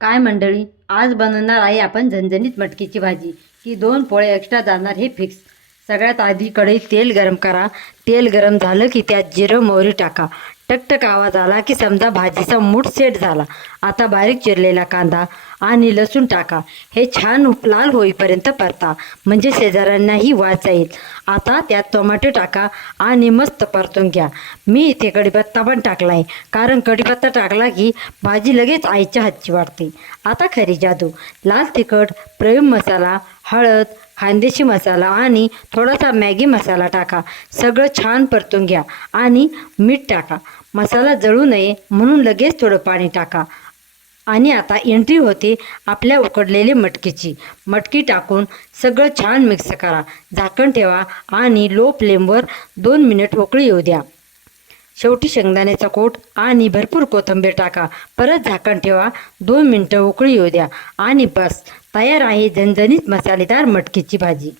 काय मंडळी, आज बनवणार आहे आपण झणझणीत मटकीची भाजी. की 2 पोळे एक्स्ट्रा जाणार हे फिक्स. सगळ्यात आधी कढईत तेल गरम करा. तेल गरम झालं की त्यात जिरं मोहरी टाका. टकटक आवाज आला की समजा भाजीचा मूड सेट झाला. आता बारीक चिरलेला कांदा आणि लसूण टाका. हे छान लाल होईपर्यंत परता, म्हणजे शेजाऱ्यांनाही वास जाईल. आता त्यात टोमॅटो टाका आणि मस्त परतून घ्या. मी इथे कढीपत्ता पण टाकला आहे, कारण कढीपत्ता टाकला की भाजी लगेच आईच्या हातची वाटते. आता खरी जादू. लाल तिखट, प्रेम मसाला, हळद, खानदेशी मसाला आणि थोडासा मॅगी मसाला टाका. सगळं छान परतून घ्या आणि मीठ टाका. मसाला जळू नये म्हणून लगेच थोडं पाणी टाका. आणि आता एंट्री होते आपल्या उकडलेली मटकीची. मटकी टाकून सगळं छान मिक्स करा. झाकण ठेवा आणि लो फ्लेमवर 2 मिनिट उकळी येऊ द्या. शेवटी शेंगदाण्याचा कूट आणि भरपूर कोथिंबीर टाका. परत झाकण ठेवा. 2 मिनिटं उकळी येऊ द्या आणि बस, तयार आहे झणझणीत मसालेदार मटकीची भाजी.